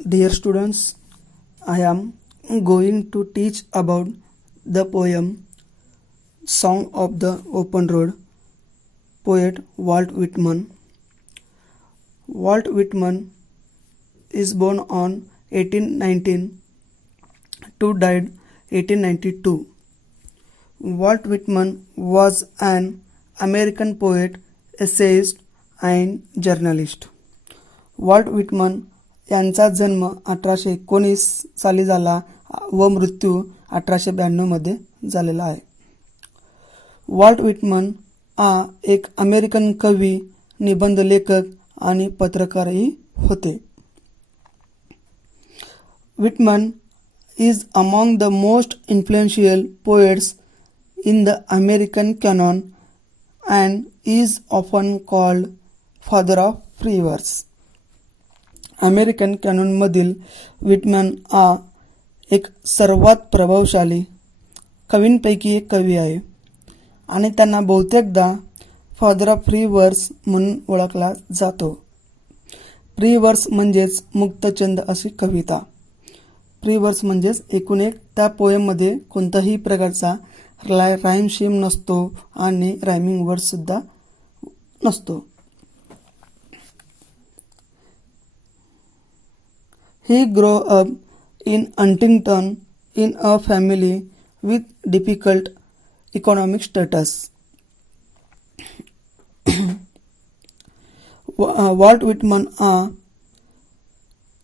Dear students, I am going to teach about the poem Song of the Open Road, poet Walt Whitman. Walt Whitman is born on 1819 to died 1892. Walt Whitman was an American poet, essayist and journalist. Walt Whitman यांचा जन्म 1819 साली झाला व मृत्यू 1892 मध्ये झालेला आहे. Walt Whitman हा एक अमेरिकन कवी, निबंध लेखक आणि पत्रकारही होते. Whitman is among the most influential poets in the American canon and is often called father of free verse. American कॅनॉनमधील व्हिटमन हा एक सर्वात प्रभावशाली कवींपैकी एक कवी आहे आणि त्यांना बहुतेकदा फादर ऑफ फ्री वर्स म्हणून ओळखला जातो. फ्री वर्स म्हणजेच मुक्तछंद अशी कविता. फ्री वर्स म्हणजेच एकूण एक त्या पोएममध्ये कोणताही प्रकारचा राईम शेम नसतो आणि रायमिंग वर्डसुद्धा नसतो. He grew up in Huntington in a family with difficult economic status. Walt Whitman हा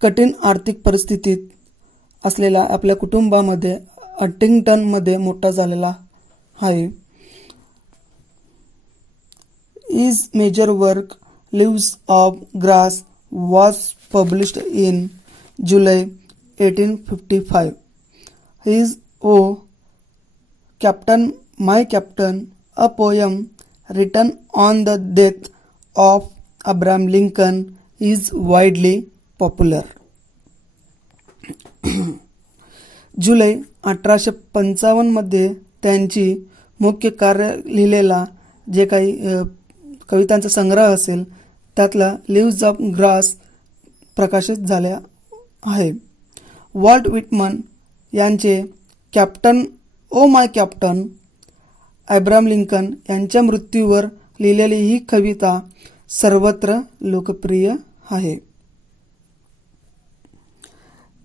कठीण आर्थिक परिस्थितीत असलेला आपल्या कुटुंबामध्ये हंटिंग्टनमध्ये मोठा झालेला आहे. His major work Leaves of Grass was published in July 1855. His O Captain, My Captain, a poem written on the death of Abraham Lincoln, is widely popular. जुलै 1855 मध्ये त्यांची मुख्य कार्य लिहिलेला जे काही कवितांचा संग्रह असेल त्यातला लिव्ज ऑफ ग्रास प्रकाशित झाला आहे. वॉल्ट व्हिटमन यांचे captain O my captain Abraham Lincoln यांच्या मृत्यूवर लिहिलेली ही कविता सर्वत्र लोकप्रिय आहे.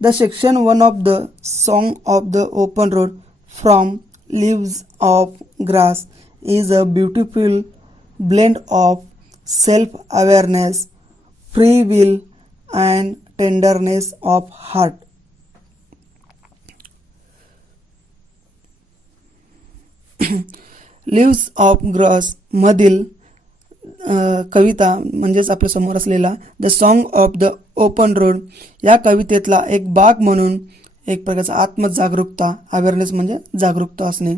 The section 1 of the song of the open road from leaves of grass is a beautiful blend of self-awareness, free will and tenderness of heart. Leaves of Grass मधील कविता म्हणजेच आपल्या समोर असलेला the song of the open road या कवितेतला एक भाग म्हणून एक प्रकारचा आत्मजागरूकता, अवेअरनेस म्हणजे जागरूकता असणे,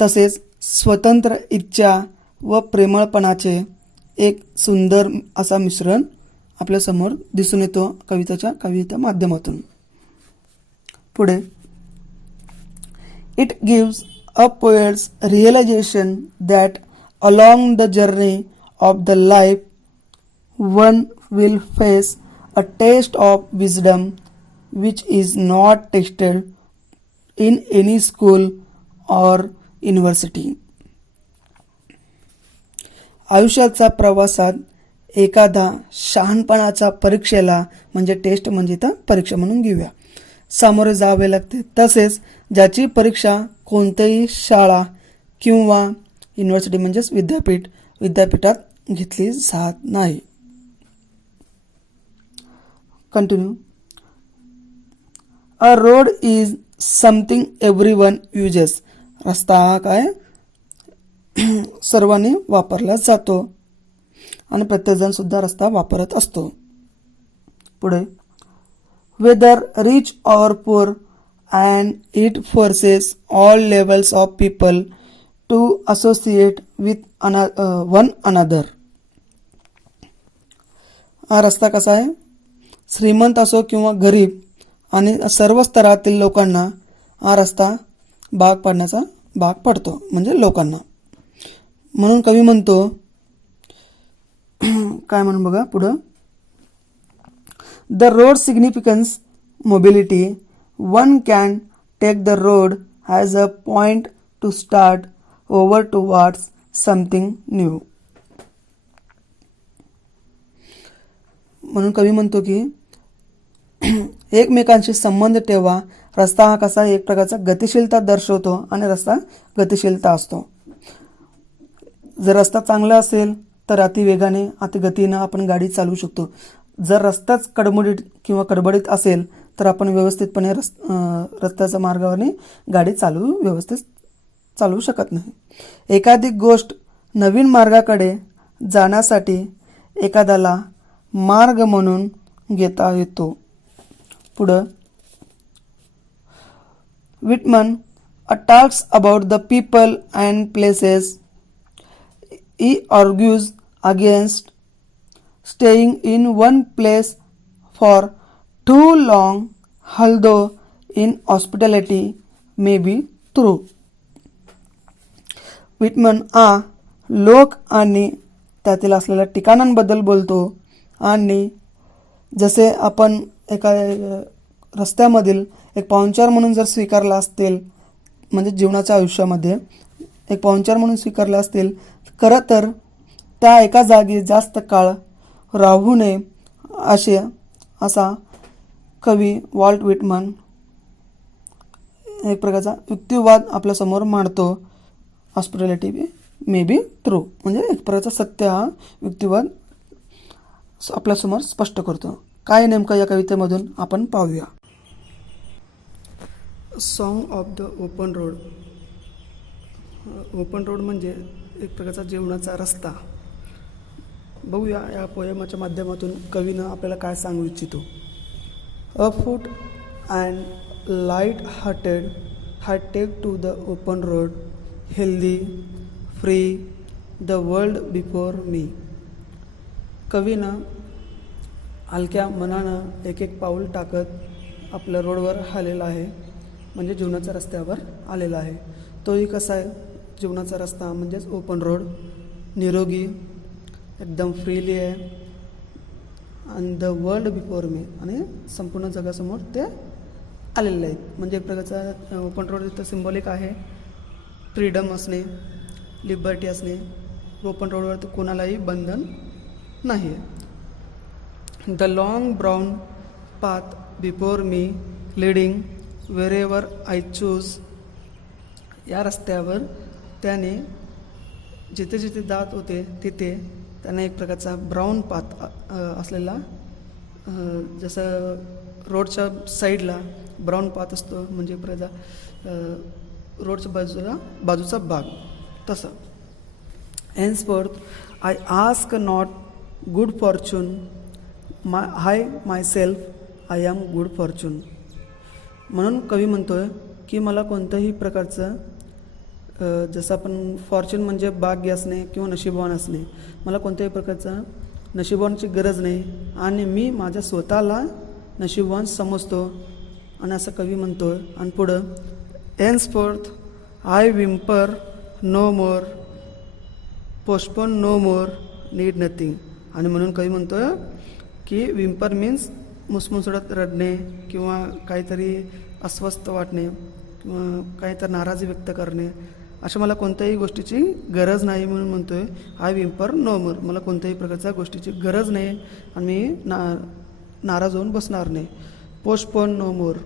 तसेच स्वतंत्र इच्छा व प्रेमळपणाचे एक सुंदर असा मिश्रण आपल्या समोर दिसून येतो कविता माध्यमातून. पुढे it gives a poet's realisation that along the journey of the life one will face a test of wisdom which is not tested in any school or university. आयुष्याच्या प्रवासात एखादा शहाणपणाचा परीक्षेला म्हणजे टेस्ट म्हणजे तर परीक्षा म्हणून घेऊया सामोरे जावे लागते, तसेच ज्याची परीक्षा कोणत्याही शाळा किंवा युनिव्हर्सिटी म्हणजेच विद्यापीठात घेतली जात नाही. Continue. A road is something everyone uses. रस्ता हा काय सर्वांनी वापरला जातो आणि प्रत्येकजण सुद्धा रस्ता वापरत असतो. पुढे whether rich or poor and it forces all levels of people to associate with one another. हा रस्ता कसा आहे, श्रीमंत असो किंवा गरीब आणि सर्व स्तरातील लोकांना हा रस्ता भाग पडतो म्हणजे लोकांना. म्हणून कवी म्हणतो काय म्हणून बघा पुढं, The road significance mobility. One can take the road as a point to start over towards something new. म्हणून कवी म्हणतो की एकमेकांशी संबंध ठेवा. रस्ता हा कसा एक प्रकारचा गतिशीलता दर्शवतो आणि रस्ता गतिशीलता असतो. जर रस्ता चांगला असेल तर अतिवेगाने अतिगतीनं आपण गाडी चालवू शकतो. जर रस्ताच कडमुडीत किंवा कडबडीत असेल तर आपण व्यवस्थितपणे रस्त्याच्या मार्गावरने गाडी व्यवस्थित चालवू शकत नाही. एखादी गोष्ट नवीन मार्गाकडे जाण्यासाठी एखाद्याला मार्ग म्हणून घेता येतो. पुढं Whitman talks about the people and places. He argues against staying in one place for too long, although in hospitality may be true. Whitman लोक आणि त्यातील असलेल्या ठिकाणांबद्दल बोलतो. आणि जसे आपण एका रस्त्यामधील एक पाहुणचार म्हणून जर स्वीकारला असतील, म्हणजे जीवनाच्या आयुष्यामध्ये एक पाहुणचार म्हणून स्वीकारला असतील, खरं तर त्या एका जागी जास्त काळ राहू नये असा कवी वॉल्ट विटमन एक प्रकारचा युक्तिवाद आपल्यासमोर मांडतो. हॉस्पिटॅलिटी मे बी ट्रू, म्हणजे एक प्रकारचा सत्य हा युक्तिवाद आपल्यासमोर स्पष्ट करतो. काय नेमकं या कवितेमधून आपण पाहूया. Song of the open road. Open road म्हणजे एक प्रकारचा जीवनाचा रस्ता. बघूया या पोएमाच्या माध्यमातून कवीनं आपल्याला काय सांगू इच्छितो. Afoot and light hearted I take to the open road, healthy free the world before me. कवीनं हलक्या मनानं एक एक पाऊल टाकत आपल्या रोडवर आलेला आहे, म्हणजे जीवनाच्या रस्त्यावर आलेला आहे. तोही कसा आहे जीवनाचा रस्ता म्हणजेच ओपन रोड, निरोगी एकदम फ्रीली आहे. आणि द वर्ल्ड बिफोर मी, आणि संपूर्ण जगासमोर ते आलेले आहेत. म्हणजे एक प्रकारचा ओपन रोड इथं सिम्बॉलिक आहे. फ्रीडम असणे, लिबर्टी असणे. ओपन रोडवर कोणालाही बंधन नाही आहे. The long brown path before me leading wherever I choose. या रस्त्यावर त्याने जिथे जिथे जात होते तिथे त्याने एक प्रकारचा ब्राऊन पाथ असलेला, जसं रोडच्या साईडला ब्राऊन पाथ असतो म्हणजे एक प्रकारचा रोडच्या बाजूचा भाग तसं. henceforth I ask not good fortune, I myself I am good fortune. म्हणून कवी म्हणतोय की मला कोणत्याही प्रकारचं जसं आपण फॉर्च्यून म्हणजे भाग्य असणे किंवा नशीबवान असणे, मला कोणत्याही प्रकारचं नशीबवानची गरज नाही आणि मी माझ्या स्वतःला नशीबवान समजतो. आणि असं कवी म्हणतोय. आणि पुढं henceforth I whimper no more, postpone no more, need nothing. आणि म्हणून कवी म्हणतोय की विम्पर मीन्स मुसमुसडत रडणे किंवा काहीतरी अस्वस्थ वाटणे किंवा काहीतरी नाराजी व्यक्त करणे, अशा मला कोणत्याही गोष्टीची गरज नाही. म्हणून म्हणतोय आय विम्पर नो मोर, मला कोणत्याही प्रकारच्या गोष्टीची गरज नाही आणि मी नाराज होऊन बसणार नाही. पोस्टपोन नो मोर,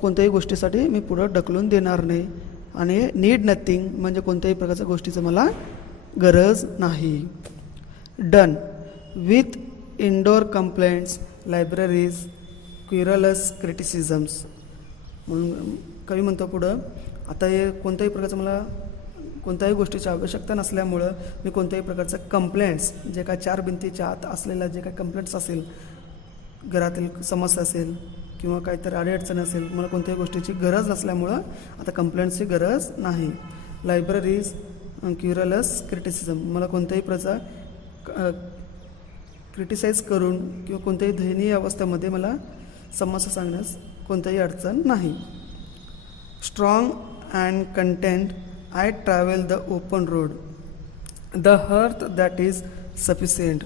कोणत्याही गोष्टीसाठी मी पुढं ढकलून देणार नाही. आणि नीड नथिंग म्हणजे कोणत्याही प्रकारच्या गोष्टीचं मला गरज नाही. Done with indoor complaints, libraries, querulous criticisms. म्हणून कवी म्हणतो पुढं आता हे कोणत्याही प्रकारचं मला कोणत्याही गोष्टीची आवश्यकता नसल्यामुळं मी कोणत्याही प्रकारचं कंप्लेंट्स, जे काय चार भिंतीच्या आत असलेल्या जे काय कंप्लेंट्स असेल, घरातील समस्या असेल किंवा काहीतरी अडीअडचण असेल, मला कोणत्याही गोष्टीची गरज नसल्यामुळं आता कंप्लेंट्सची गरज नाही. लायब्ररीज, क्युरलस क्रिटिसिझम, मला कोणत्याही प्रकारचा क्रिटिसाइज करून किंवा कोणत्याही दयनीय अवस्थेमध्ये मला समस्या सांगण्यास कोणत्याही अडचण नाही. Strong and content I travel the open road, the hearth that is sufficient.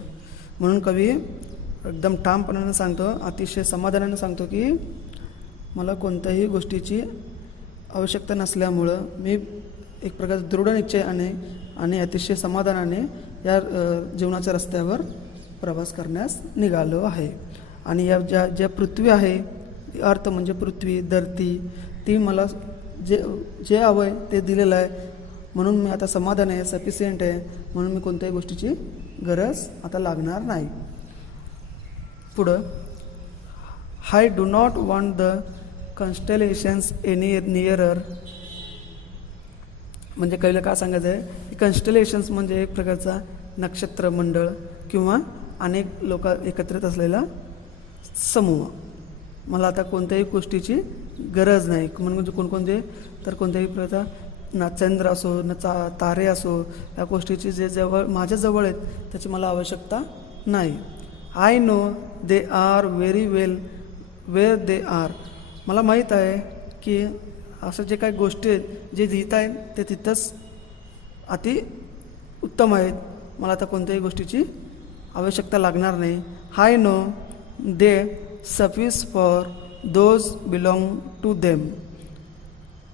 म्हणून कवी एकदम ठामपणाने सांगतो, अतिशय समाधानाने सांगतो की मला कोणत्याही गोष्टीची आवश्यकता नसल्यामुळं मी एक प्रकारचा दृढ निश्चयाने आणि अतिशय समाधानाने या जीवनाच्या रस्त्यावर प्रवास करण्यास निघालो आहे. आणि या ज्या पृथ्वी आहे, अर्थ म्हणजे पृथ्वी, धरती, ती मला जे हवं आहे ते दिलेलं आहे. म्हणून मी आता समाधान आहे, सफिशियंट आहे. म्हणून मी कोणत्याही गोष्टीची गरज आता लागणार नाही. पुढं, I do not want the constellations any nearer. म्हणजे कळलं काय सांगायचं आहे? कन्स्टेलेशन्स म्हणजे एक प्रकारचा नक्षत्र मंडळ किंवा अनेक लोक एकत्रित असलेला समूह. मला आता कोणत्याही गोष्टीची गरज नाही. म्हणजे कोणकोणते तर कोणत्याही प्रकारचा ना चंद्र असो ना तारे असो, या गोष्टीची जे माझ्याजवळ आहेत त्याची मला आवश्यकता नाही. I know they are very well where they are. मला माहीत आहे की असं जे काही गोष्टी आहेत जे जिथं आहेत ते तिथंच अति उत्तम आहेत. मला आता कोणत्याही गोष्टीची आवश्यकता लागणार नाही. I know they suffice for those belong to them.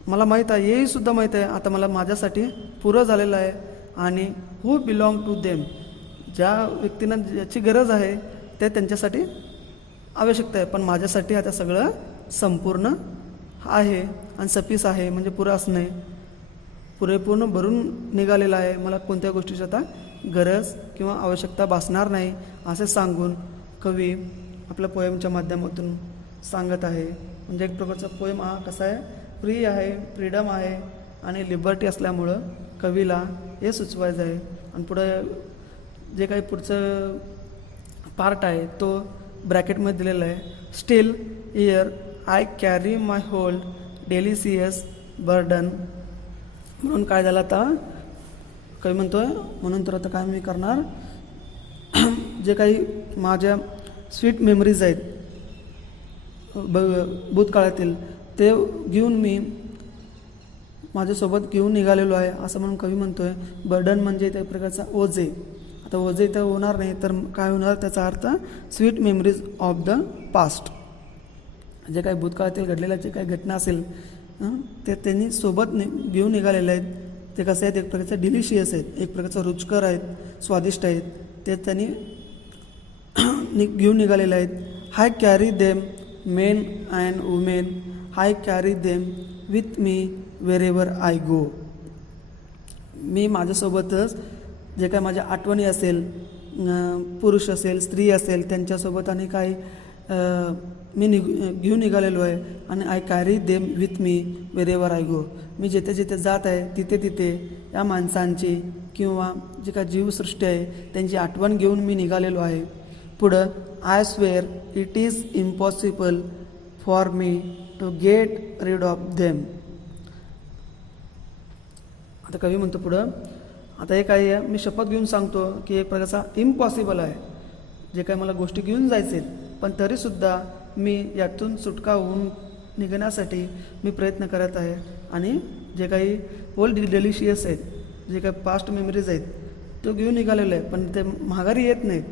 मला माहीत आहे, हेही सुद्धा माहीत आहे, आता मला माझ्यासाठी पुरं झालेलं आहे. आणि हू बिलॉंग टू देम, ज्या व्यक्तींना ज्याची गरज आहे ते त्यांच्यासाठी आवश्यकता आहे, पण माझ्यासाठी आता सगळं संपूर्ण आहे आणि सफिस आहे. म्हणजे पुरं असणे, पुरेपूर्ण भरून निघालेलं आहे. मला कोणत्या गोष्टीची आता गरज किंवा आवश्यकता भासणार नाही, असे सांगून कवी आपल्या पोएमच्या माध्यमातून सांगत आहे. म्हणजे एक प्रकारचा पोएम हा कसा आहे, फ्री आहे, फ्रीडम आहे आणि लिबर्टी असल्यामुळं कवीला हे सुचवायचं आहे. आणि पुढं जे काही पुढचं पार्ट आहे तो ब्रॅकेटमध्ये दिलेला आहे. Steel year I carry my hold delicious burden. म्हणून काय झालं आता, काही म्हणतोय, म्हणून तर आता काय मी करणार, जे काही माझ्या स्वीट मेमरीज आहेत भूतकाळातील ते घेऊन मी माझ्यासोबत घेऊन निघालेलो आहे, असं म्हणून कवी म्हणतोय. बर्डन म्हणजे त्या प्रकारचा ओझे. आता ओझे तर होणार नाही, तर काय होणार, त्याचा अर्थ sweet memories of the past. जे काही भूतकाळातील घडलेल्या जे काही घटना असेल ते त्यांनी सोबत घेऊन निघालेले आहेत. ते कसं आहेत, एक प्रकारचं डिलिशियस आहेत, एक प्रकारचं रुचकर आहेत, स्वादिष्ट आहेत, ते त्यांनी घेऊन निघालेले आहेत. I carry them men and women, I carry them with me wherever I go. मी माझ्यासोबतच जे काय माझ्या आठवणी असेल, पुरुष असेल, स्त्री असेल, त्यांच्यासोबत आणि काही मी घेऊन निघालेलो आहे. आणि I carry them with me wherever I go. मी जिथे जिथे जात आहे तिथे तिथे या माणसांची किंवा जी काय जीवसृष्टी आहे त्यांची आठवण घेऊन मी निघालेलो आहे. पुढं, I swear it is impossible for me to get rid of them. आता कवी म्हणतो पुढं, आता हे काय आहे, मी शपथ घेऊन सांगतो की एक प्रकारचा इम्पॉसिबल आहे, जे काही मला गोष्टी घेऊन जायचे आहेत, पण तरीसुद्धा मी यातून सुटका होऊन निघण्यासाठी मी प्रयत्न करत आहे. आणि जे काही ओल्ड डेलिशियस आहेत, जे काही पास्ट मेमरीज आहेत, तो घेऊन निघालेला आहे, पण ते माघारी येत नाहीत,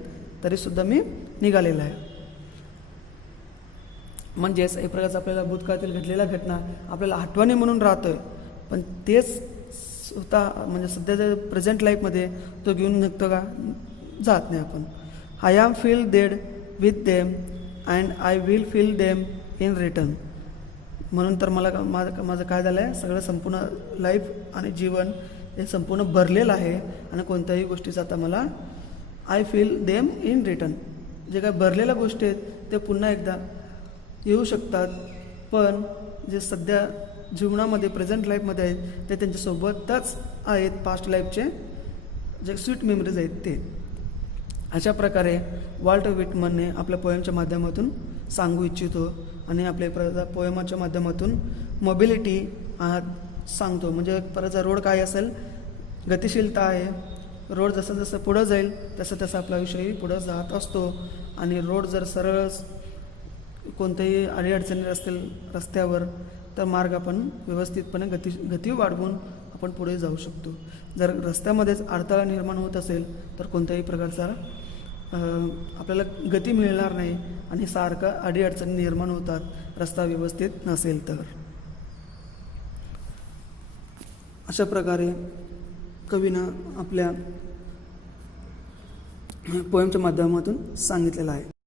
तरीसुद्धा मी निघालेला आहे. म्हणजेच एक प्रकारचा आपल्याला भूतकाळातील घडलेल्या घटना आपल्याला आठवणी म्हणून राहतोय, पण तेच स्वतः म्हणजे सध्याच्या प्रेझेंट लाईफमध्ये तो घेऊन निघतो का, जात नाही आपण. I am feel dead with them and I will feel them in return. म्हणून तर मला माझं काय झालं आहे, सगळं संपूर्ण लाईफ आणि जीवन हे संपूर्ण भरलेलं आहे आणि कोणत्याही गोष्टीचा आता मला I feel them in return. जे काय भरलेल्या गोष्टी आहेत ते पुन्हा एकदा येऊ शकतात, पण जे सध्या जीवनामध्ये प्रेझेंट लाईफमध्ये आहेत ते त्यांच्यासोबतच आहेत, पास्ट लाईफचे जे स्वीट मेमरीज आहेत ते. अशा प्रकारे वॉल्ट व्हिटमनने आपल्या पोएमच्या माध्यमातून सांगू इच्छितो. आणि आपल्या पोएमाच्या माध्यमातून मोबिलिटी सांगतो. म्हणजे परतचा रोड काय असेल, गतिशीलता आहे. रोड जसं जसं पुढं जाईल तसं तसं आपलं आयुष्यही पुढं जात असतो. आणि रोड जर सरळ कोणत्याही अडीअडचणी असतील रस्त्यावर तर मार्ग आपण व्यवस्थितपणे गती वाढवून आपण पुढे जाऊ शकतो. जर रस्त्यामध्येच अडथळा निर्माण होत असेल तर कोणत्याही प्रकारचा आपल्याला गती मिळणार नाही आणि सारखा अडीअडचणी निर्माण होतात रस्ता व्यवस्थित नसेल तर. अशा प्रकारे कवीनं आपल्या पोएमच्या माध्यमातून सांगितलेलं आहे.